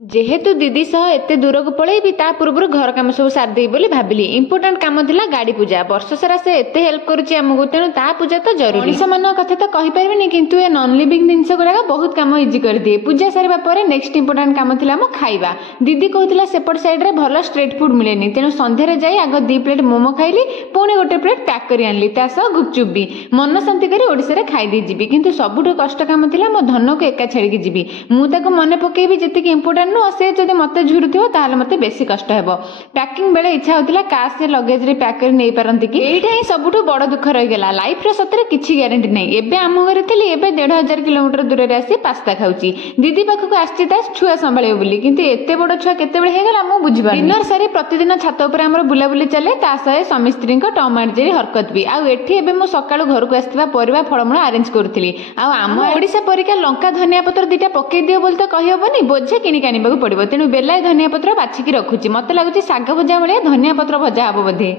जेहेतु दीदी सह एते दूर को पलैबी ता पूर्व घर कम सब सारदे बोली भाविली। इंपोर्टाट काम थिला गाड़ी पूजा। वर्ष सारा से एते हेल्प करुची हमकु, तेणु ता पूजा तो जरूरी। मनीष मान कथा तो कहि परिबिनी, किंतु ए नॉन लिविंग जिंस गुडा बहुत काम इजी कर दिए। पूजा सारिबा परे नेक्स्ट इंपोर्टाट काम थिला मो खाइबा। दीदी कहथिला सेपट साइड रे भलो स्ट्रीट फूड मिलेनी, तेणु संध्यारे जाई आग 2 प्लेट मोमो खाइली, पुणी गोटे प्लेट पैक करी आनली, ता सह गुपचुप भी। मन शांति करी ओडिसा रे खाइ दी जिबी। किंतु सबुठु कष्ट काम थिला मो धन को एका छाड़ी जिबी। मु ताको मने पकेबी जति कि इंपोर्टाट नो से जदि मते झुरुथिबो ताहाले मते बेसी कष्ट हेबो। पैकिंग बेले इच्छा होतिला काश से लगेज रे पैक कर नै पारंती कि। एइठा ही सबुठु बड़ दुख रहि गेला। लाइफ रे सतरे किछि ग्यारंटी नै। एबे आम घरे थिली, एबे 1.5 किलोमीटर दूर रे आसी पास्ता खाउची। दीदी पाखको आछि ता छुआ संभाळियो बोली, किंतु एते बड़ छुआ केते बेले हे गेला मु बुझी पार। डिनर सारी प्रतिदिन छात ऊपर हमर बुला बुली चले, ता सहे स्वामी स्त्री को टमाट जेरी हरकत भी। आ एठी एबे मु सकाळु घर को आस्थिबा परिबा फळमूळ अरेंज करथिली। आ आम ओडिसा परिका लंका धनिया पत्र दिटा पकेइ दियो बोल तो कहि हबनी, बोझे किनि कानिबाकू पड़िबो। तेणु बेलाय धनिया पत्र बाछिकी रखुची। मते लागुची साग भजा भलिया धनिया पत्र भजा हबो बोधे।